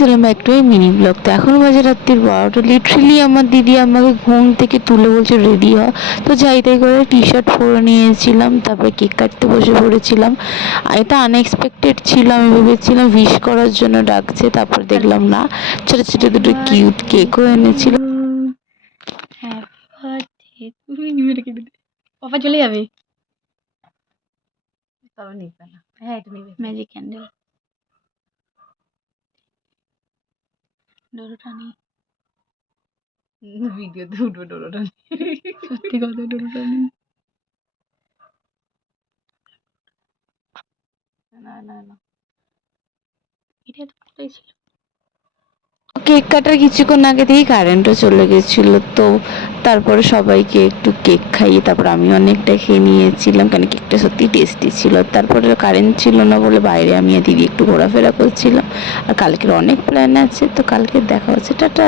Welcome back to mini blog. তো এখন বাজে রাত্রির 12টা। লিটারেলি আমার দিদি আমাকে ঘুম থেকে তুলে বলছে রেডি হ। তো যাই তাই করে টি শার্ট পরে নিয়েছিলাম, তারপরে কেক কাটতে বসে পড়েছিলাম। এটা আনএক্সপেক্টেড ছিল, আমি ভেবেছিলাম উইশ করার জন্য ডাকছে, তারপর দেখলাম না, ছোটো ছোটো দুটো কিউট কেকও এনেছিল। পাপা চলে যাবে, তবে নিবে না। হ্যাঁ, এটা নিবে। ম্যাজিক ক্যান্ডেল ডোরোটানি ভিডিওতে উঠবে। ডোরোটানি সত্যি কথা, ডোরোটানি না না না, এটা তো কোথায় ছিল? কেক কাটার কিছুক্ষণ আগে থেকেই কারেন্টও চলে গেছিলো, তো তারপরে সবাইকে একটু কেক খাইয়ে তারপর আমি অনেকটা খেয়ে নিয়েছিলাম, কারণ কেকটা সত্যি টেস্টি ছিল। তারপরে কারেন্ট ছিল না বলে বাইরে আমি আর দিদি একটু ঘোরাফেরা করছিলাম। আর কালকের অনেক প্ল্যান আছে, তো কালকে দেখা হচ্ছে। টাটা।